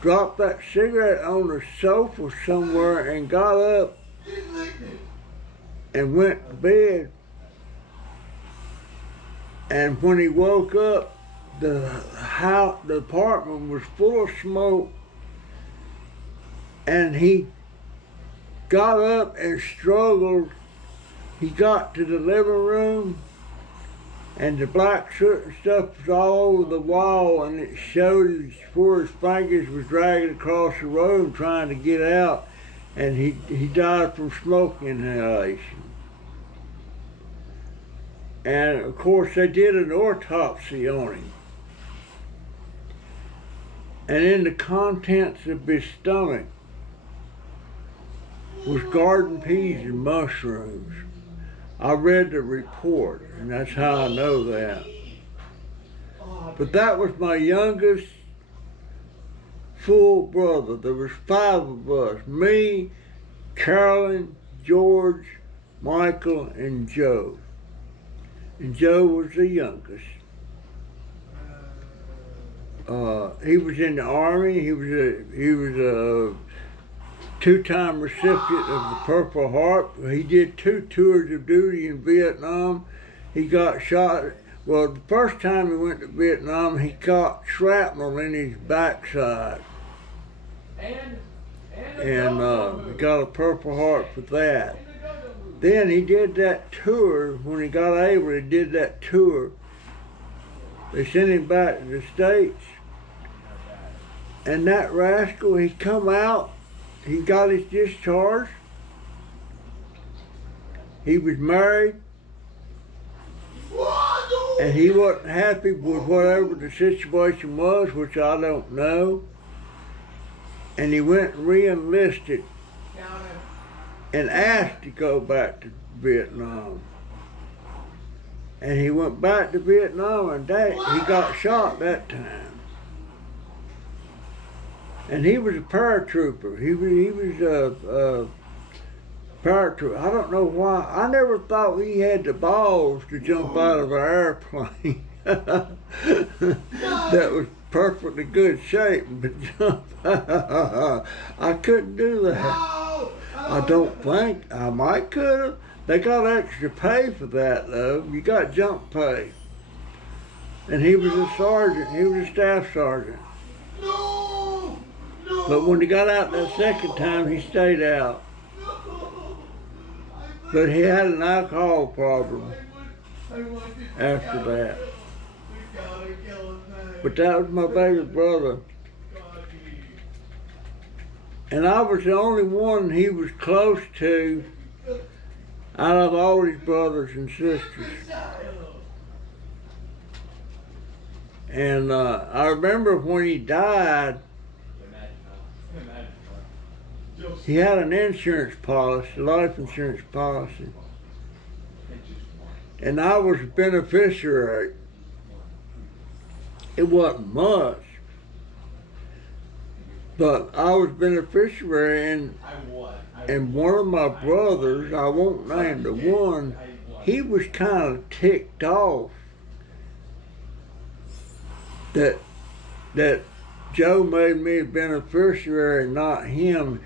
dropped that cigarette on the sofa somewhere and got up and went to bed. And when he woke up, the apartment was full of smoke, and he got up and struggled. He got to the living room, and the black soot and stuff was all over the wall, and it showed where his fingers was dragging across the room trying to get out, and he died from smoke inhalation. And of course they did an autopsy on him. And in the contents of his stomach was garden peas and mushrooms. I read the report, and that's how I know that. But that was my youngest full brother. There was 5 of us, me, Carolyn, George, Michael, and Joe. And Joe was the youngest. He was in the Army. He was a 2-time recipient of the Purple Heart. He did 2 tours of duty in Vietnam. He got shot. Well, the first time he went to Vietnam, he caught shrapnel in his backside. And he got a Purple Heart for that. Then he did that tour. When he got able, he did that tour. They sent him back to the States. And that rascal, he come out, he got his discharge. He was married. And he wasn't happy with whatever the situation was, which I don't know. And he went and re-enlisted and asked to go back to Vietnam. And he went back to Vietnam, and he got shot that time. And he was a paratrooper. He was a paratrooper. I don't know why. I never thought he had the balls to jump out of an airplane that was perfectly good shape, but jump. I couldn't do that. I don't think. I might could have. They got extra pay for that, though. You got jump pay. And he was a sergeant. He was a staff sergeant. But when he got out that second time, he stayed out. But he had an alcohol problem after that. But that was my baby brother. And I was the only one he was close to out of all his brothers and sisters. And I remember when he died, he had an insurance policy, a life insurance policy. And I was a beneficiary. It wasn't much, but I was beneficiary, and one of my brothers, I won't name the one, he was kind of ticked off that Joe made me a beneficiary, not him.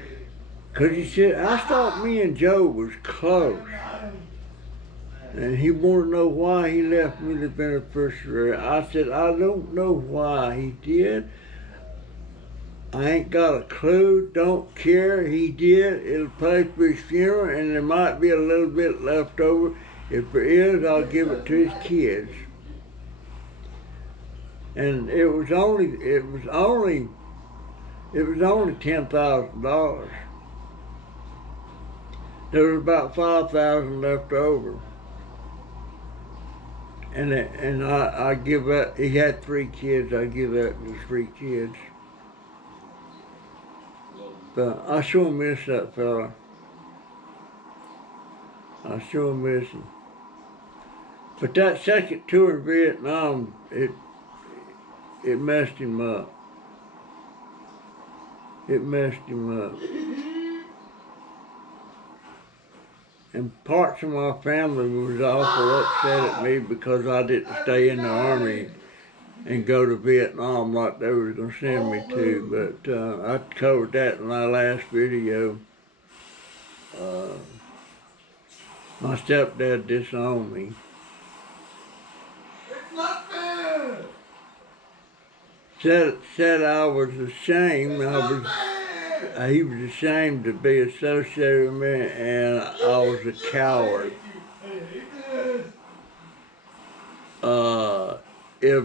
Because he said, I thought me and Joe was close. And he wanted to know why he left me the beneficiary. I said, I don't know why he did. I ain't got a clue, don't care. He did. It'll pay for his funeral, and there might be a little bit left over. If there is, I'll give it to his kids. And it was only $10,000. There was about $5,000 left over. And I give that, he had 3 kids, I give that to the 3 kids. But I sure miss that fella. I sure miss him. But that second tour in Vietnam, it messed him up. It messed him up. And parts of my family was awful upset at me because I didn't stay in the Army and go to Vietnam like they was gonna send me to, but I covered that in my last video. My stepdad disowned me. It's not fair. Said I was ashamed. He was ashamed to be associated with me, and I was a coward. If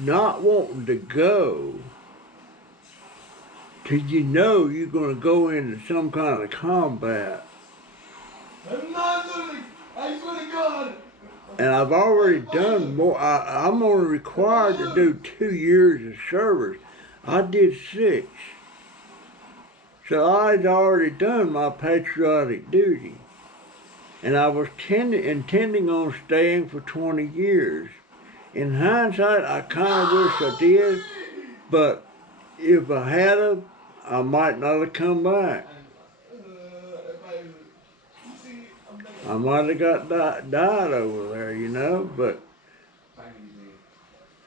not wanting to go till you know you're going to go into some kind of combat. I'm not going to, I swear to God. And I've already done more. I'm only required to do 2 years of service. I did 6. So I'd already done my patriotic duty. And I was intending on staying for 20 years. In hindsight, I kind of wish I did, but if I had, I might not have come back. I might have died over there, you know, but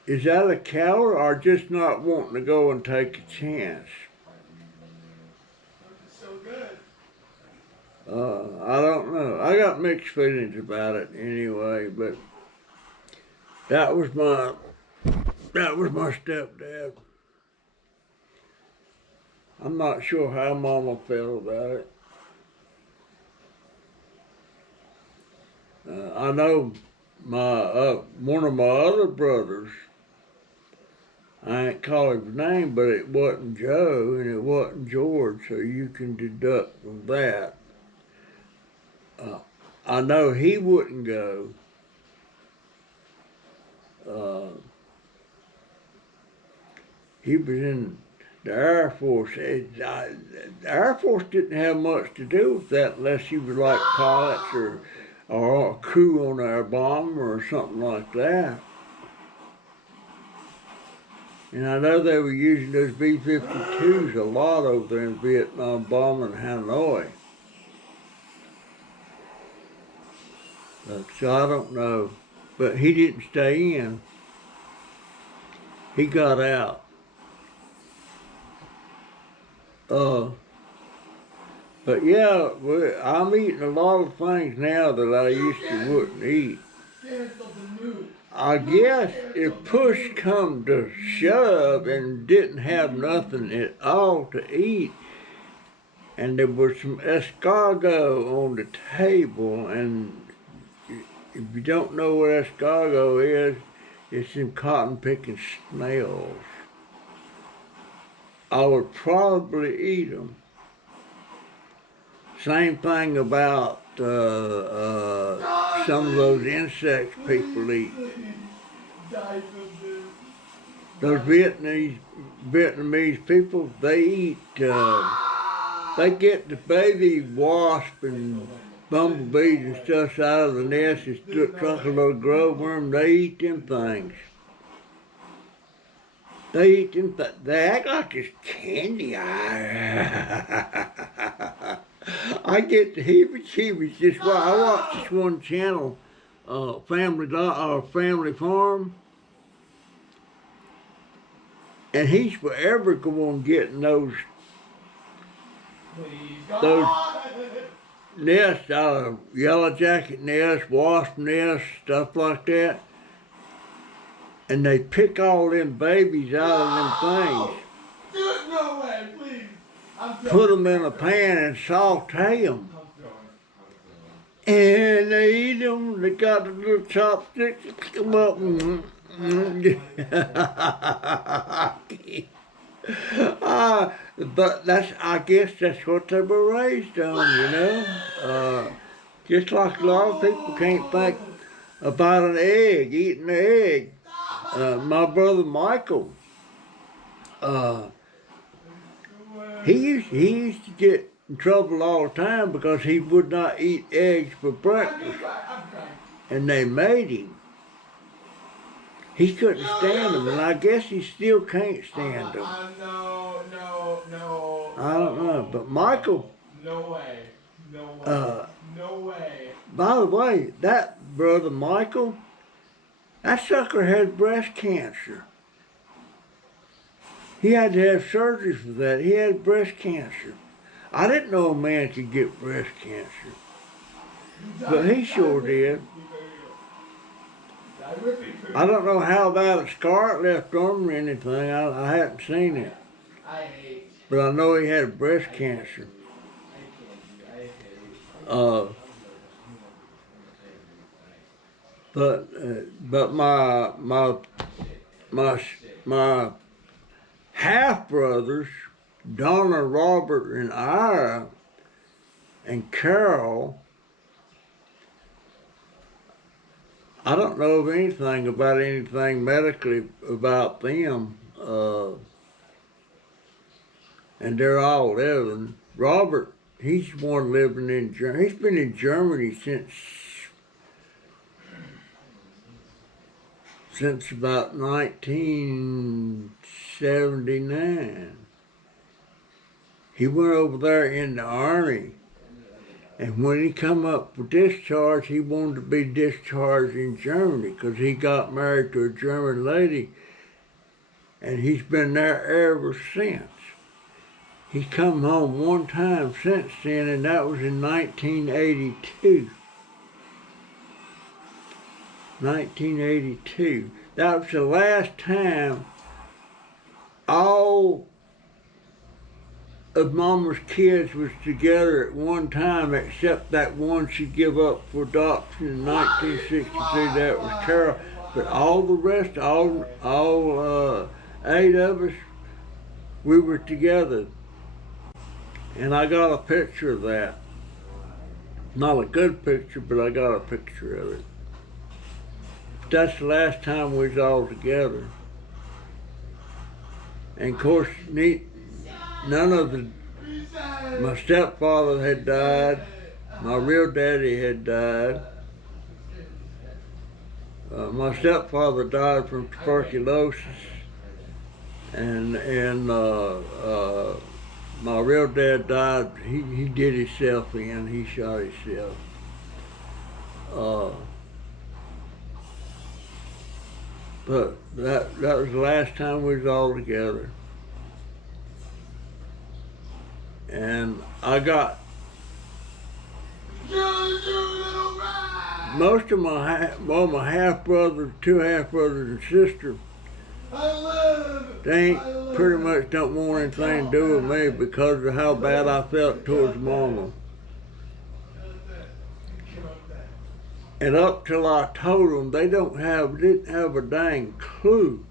is that a coward or just not wanting to go and take a chance? I don't know. I got mixed feelings about it anyway, but that was my stepdad. I'm not sure how Mama felt about it. I know one of my other brothers, I ain't call his name, but it wasn't Joe and it wasn't George, so you can deduct from that. I know he wouldn't go. He was in the Air Force. The Air Force didn't have much to do with that unless you were like pilots or a crew on our bomber or something like that. And I know they were using those B-52s a lot over there in Vietnam bombing Hanoi. So I don't know. But he didn't stay in. He got out. But yeah, I'm eating a lot of things now that I used to wouldn't eat. I guess if push come to shove and didn't have nothing at all to eat, and there was some escargot on the table, and if you don't know what escargot is, it's them cotton picking snails. I would probably eat them. Same thing about some of those insects people eat. Those Vietnamese people, they eat, they get the baby wasp and bumblebees and stuff out of the nest and truck a little grove worm. They eat them things. They eat them. They act like it's candy. I get the heebie-jeebies just why I watch this one channel, Family Farm, and he's forever going getting those nests out of yellow jacket nests, wasp nests, stuff like that, and they pick all them babies out of them things. No way, please. Put them in a pan and saute them. And they eat them. They got the little chopsticks, pick them up. But I guess that's what they were raised on, you know. Just like a lot of people can't think about an egg, eating an egg. My brother Michael, he used to get in trouble all the time because he would not eat eggs for breakfast, and they made him. He couldn't stand them, and I guess he still can't stand them. No. I don't know, but Michael. No way. By the way, that brother Michael, That sucker had breast cancer. He had to have surgery for that. He had breast cancer. I didn't know a man could get breast cancer, but he sure did. I don't know how bad a scar it left on him or anything. I hadn't seen it. But I know he had breast cancer. But my half brothers, Donna, Robert, and Ira, and Carol, I don't know of anything about anything medically about them. And they're all living. Robert, he's one living in Germany. He's been in Germany since about 1979. He went over there in the Army, and when he come up for discharge, he wanted to be discharged in Germany because he got married to a German lady, and he's been there ever since. He come home one time since then, and that was in 1982. 1982. That was the last time all of Mama's kids was together at one time, except that one she give up for adoption in 1963. That was Carol. But all the rest, all 8 of us, we were together. And I got a picture of that. Not a good picture, but I got a picture of it. That's the last time we was all together. And of course, my stepfather had died. My real daddy had died. My stepfather died from tuberculosis, and my real dad died. He did himself in. He shot himself. But that was the last time we was all together. And I got most of my half brothers, 2 half brothers and sister. They ain't pretty much don't want anything to do with me because of how bad I felt towards Mama. And up till I told them, they didn't have a dang clue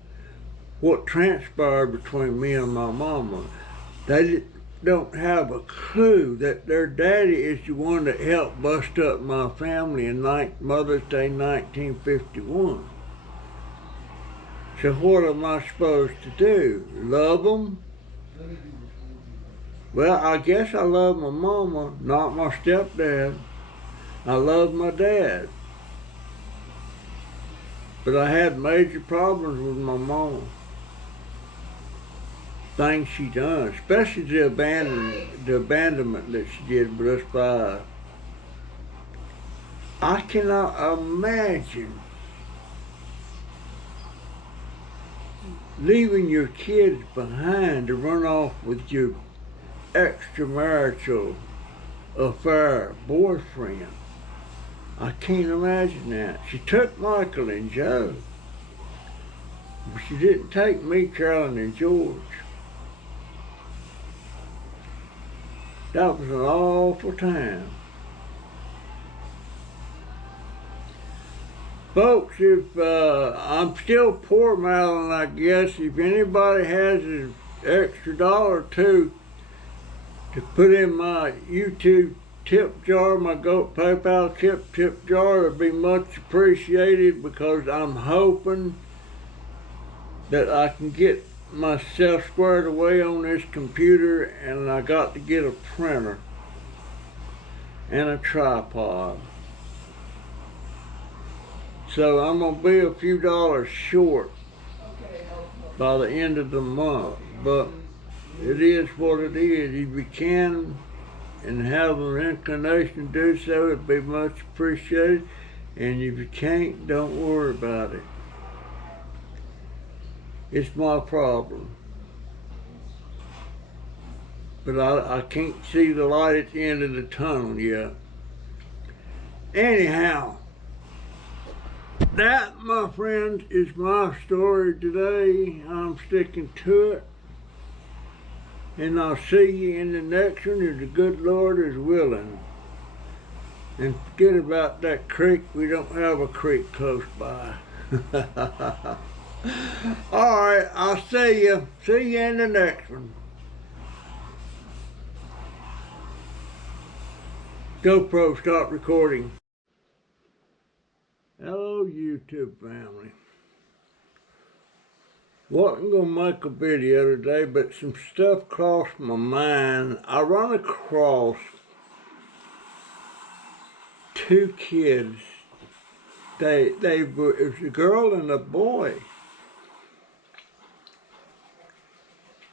what transpired between me and my mama. They don't have a clue that their daddy is the one that helped bust up my family in Mother's Day 1951. So what am I supposed to do? Love them? Well, I guess I love my mama, not my stepdad. I love my dad. But I had major problems with my mama. Things she done, especially the abandonment that she did with us 5. I cannot imagine leaving your kids behind to run off with your extramarital affair boyfriend. I can't imagine that. She took Michael and Joe, but she didn't take me, Carolyn, and George. That was an awful time. Folks, if I'm still poor mouthing, I guess, if anybody has an extra $1 or 2 to put in my YouTube tip jar, my PayPal tip jar, it would be much appreciated, because I'm hoping that I can get myself squared away on this computer, and I got to get a printer and a tripod. So I'm gonna be a few dollars short by the end of the month, but it is what it is. If you can and have an inclination to do so, it'd be much appreciated. And if you can't, don't worry about it. It's my problem. But I can't see the light at the end of the tunnel yet. Anyhow, that, my friends, is my story today. I'm sticking to it. And I'll see you in the next one if the good Lord is willing. And forget about that creek. We don't have a creek close by. All right, I'll see you. See you in the next one. GoPro, stop recording. Hello, YouTube family. Wasn't gonna make a video today, but some stuff crossed my mind. I run across two kids. It was a girl and a boy.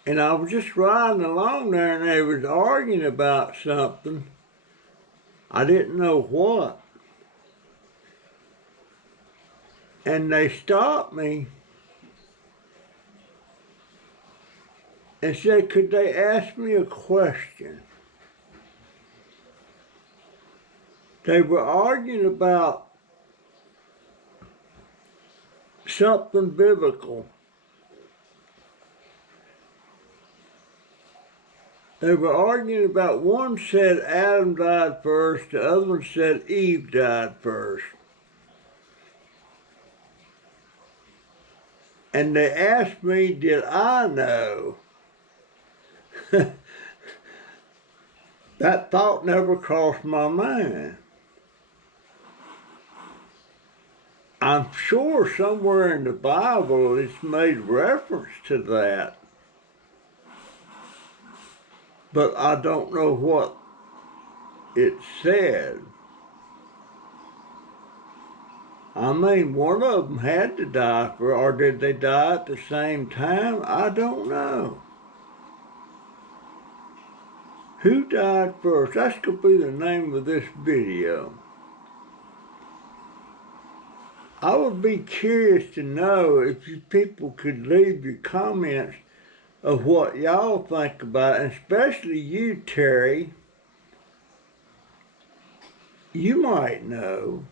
And I was just riding along there and they was arguing about something. I didn't know what. And they stopped me and said, could they ask me a question? They were arguing about something biblical. They were arguing about, one said Adam died first, the other one said Eve died first. And they asked me, did I know? That thought never crossed my mind. I'm sure somewhere in the Bible it's made reference to that. But I don't know what it said. I mean, one of them had to die or did they die at the same time? I don't know. Who died first? That's going to be the name of this video. I would be curious to know if you people could leave your comments of what y'all think about it, and especially you, Terry. You might know.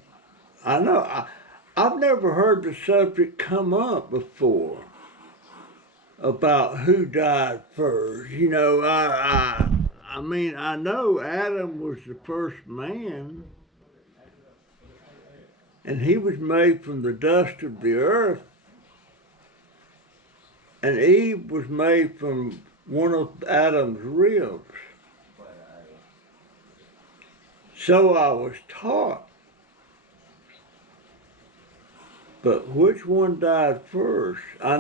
I know. I've never heard the subject come up before about who died first. You know, I mean, I know Adam was the first man, and he was made from the dust of the earth, and Eve was made from one of Adam's ribs. So I was taught. But which one died first? I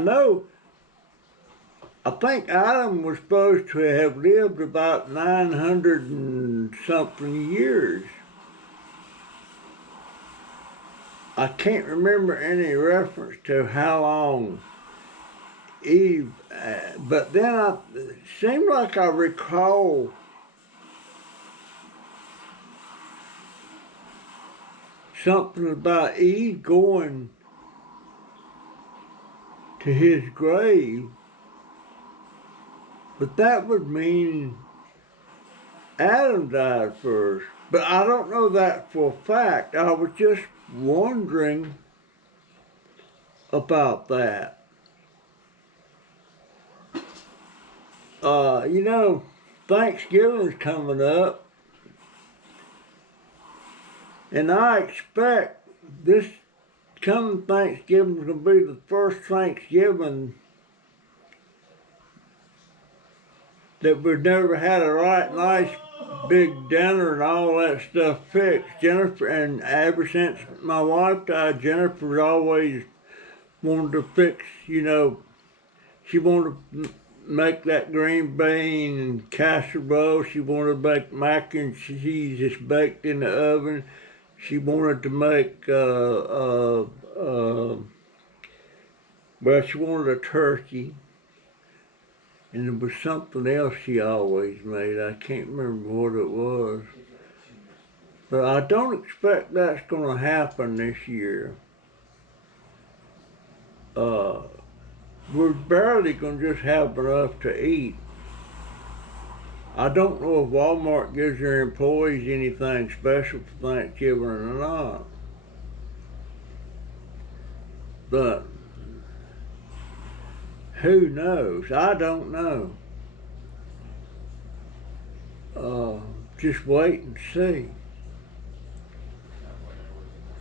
think Adam was supposed to have lived about 900 and something years. I can't remember any reference to how long Eve, but then it seemed like I recall something about Eve going to his grave, but that would mean Adam died first. But I don't know that for a fact. I was just wondering about that. You know, Thanksgiving's coming up, and I expect this coming Thanksgiving is going to be the first Thanksgiving that we've never had a right nice big dinner and all that stuff fixed. Jennifer, and ever since my wife died, Jennifer's always wanted to fix, you know, she wanted to make that green bean casserole. She wanted to make mac and cheese just baked in the oven. She wanted to make, well, she wanted a turkey. And there was something else she always made. I can't remember what it was. But I don't expect that's going to happen this year. we're barely gonna just have enough to eat. I don't know if Walmart gives their employees anything special for Thanksgiving or not. But who knows? I don't know. Just wait and see.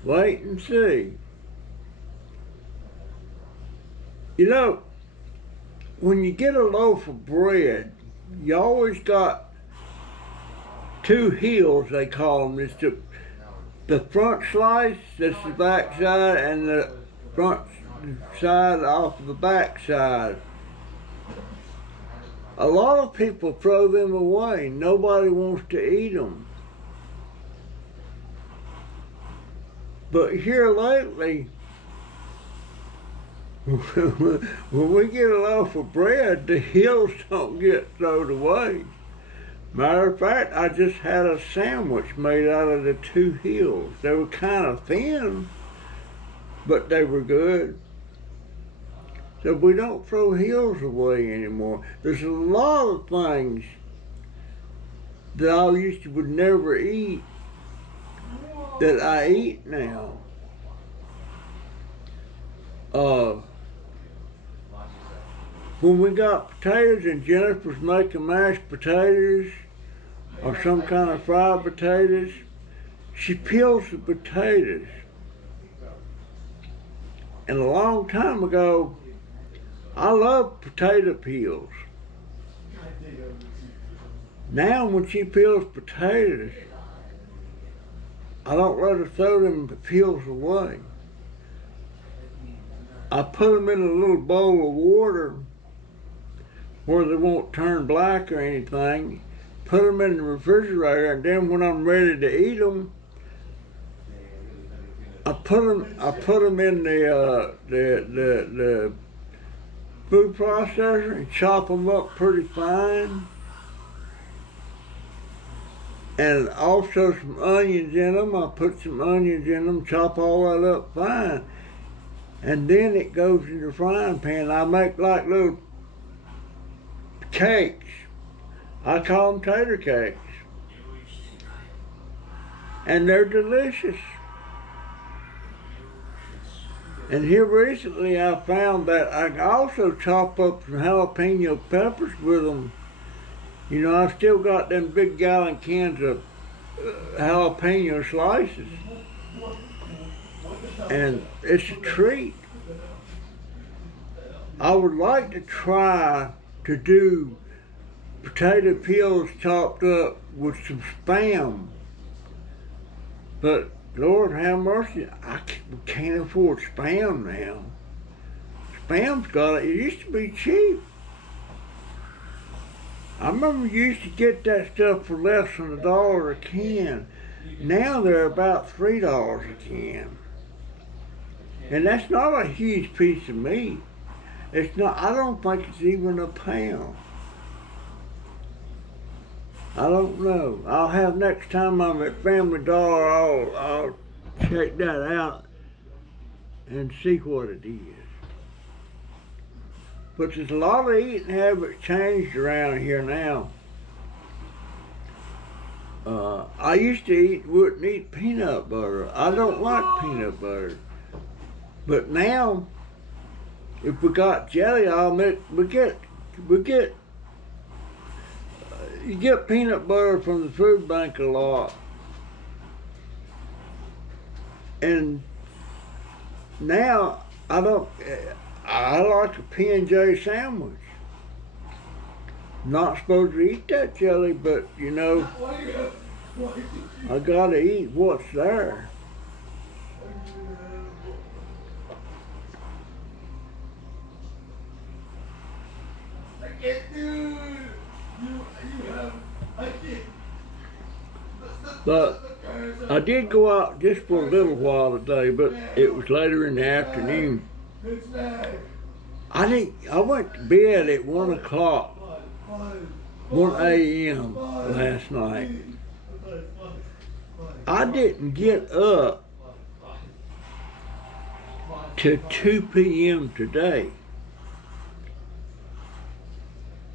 Wait and see. You know, when you get a loaf of bread, you always got two heels, they call them. It's the front slice, that's the back side, and the front side off of the back side. A lot of people throw them away. Nobody wants to eat them. But here lately, when we get a loaf of bread, the hills don't get thrown away. Matter of fact, I just had a sandwich made out of the two hills. They were kind of thin, but they were good. So we don't throw hills away anymore. There's a lot of things that I would never eat that I eat now. When we got potatoes and Jennifer's making mashed potatoes or some kind of fried potatoes, she peels the potatoes. And a long time ago, I love potato peels. Now when she peels potatoes, I don't let her throw them peels away. I put them in a little bowl of water where they won't turn black or anything. Put them in the refrigerator, and then when I'm ready to eat them, I put them in the food processor and chop them up pretty fine. And also some onions in them. I put some onions in them, chop all that up fine. And then it goes in the frying pan. I make like little cakes. I call them tater cakes. And they're delicious. And here recently I found that I can also chop up some jalapeno peppers with them. You know, I've still got them big gallon cans of jalapeno slices. And it's a treat. I would like to try to do potato peels chopped up with some Spam. But Lord have mercy, we can't afford Spam now. Spam's got it used to be cheap. I remember you used to get that stuff for less than $1 a can. Now they're about $3 a can. And that's not a huge piece of meat. It's not, I don't think it's even a pound. I don't know. I'll have next time I'm at Family Dollar, I'll check that out and see what it is. But there's a lot of eating habits changed around here now. I used to wouldn't eat peanut butter. I don't like peanut butter. But now, if we got jelly, you get peanut butter from the food bank a lot. And now, I like a P&J sandwich. Not supposed to eat that jelly, but you know, I gotta eat what's there. But I did go out just for a little while today, but it was later in the afternoon. I went to bed at 1 o'clock, 1 a.m. last night. I didn't get up till 2 p.m. today.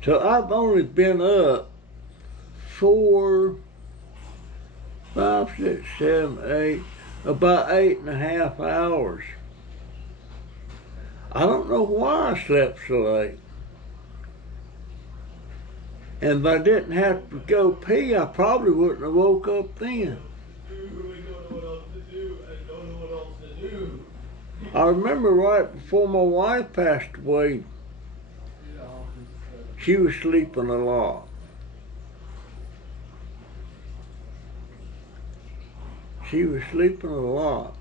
So I've only been up 4, 5, 6, 7, 8, about 8.5 hours. I don't know why I slept so late. And if I didn't have to go pee, I probably wouldn't have woke up then. I remember right before my wife passed away, she was sleeping a lot. She was sleeping a lot.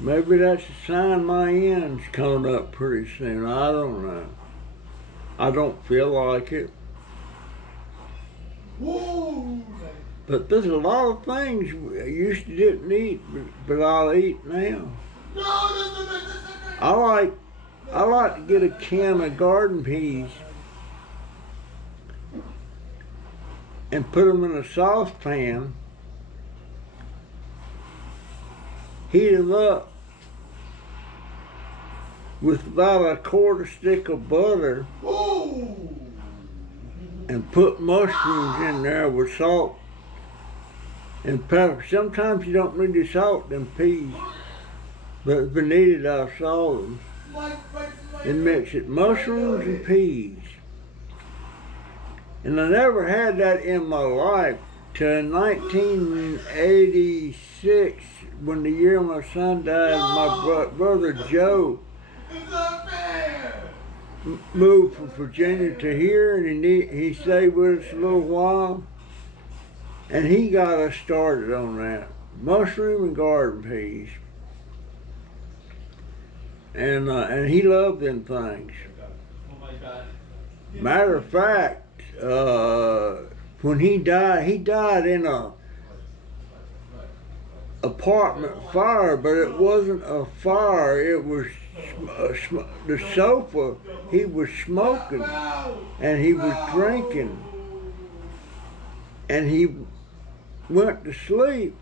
Maybe that's a sign my end's coming up pretty soon. I don't know. I don't feel like it. Whoa! But there's a lot of things I used to didn't eat, but I'll eat now. No. I like to get a can of garden peas and put them in a saucepan, heat them up with about a quarter stick of butter, Whoa! and put mushrooms in there with salt and pepper. Sometimes you don't really salt them peas, but if you need it, I'll salt them. And mix it, mushrooms and peas. And I never had that in my life till 1986, when the year my son died. My brother Joe moved from Virginia to here, and he stayed with us a little while, and he got us started on that mushroom and garden peas, and he loved them things. Matter of fact, when he died in a apartment fire, but it wasn't a fire. It was the sofa. He was smoking, and he was drinking, and he went to sleep,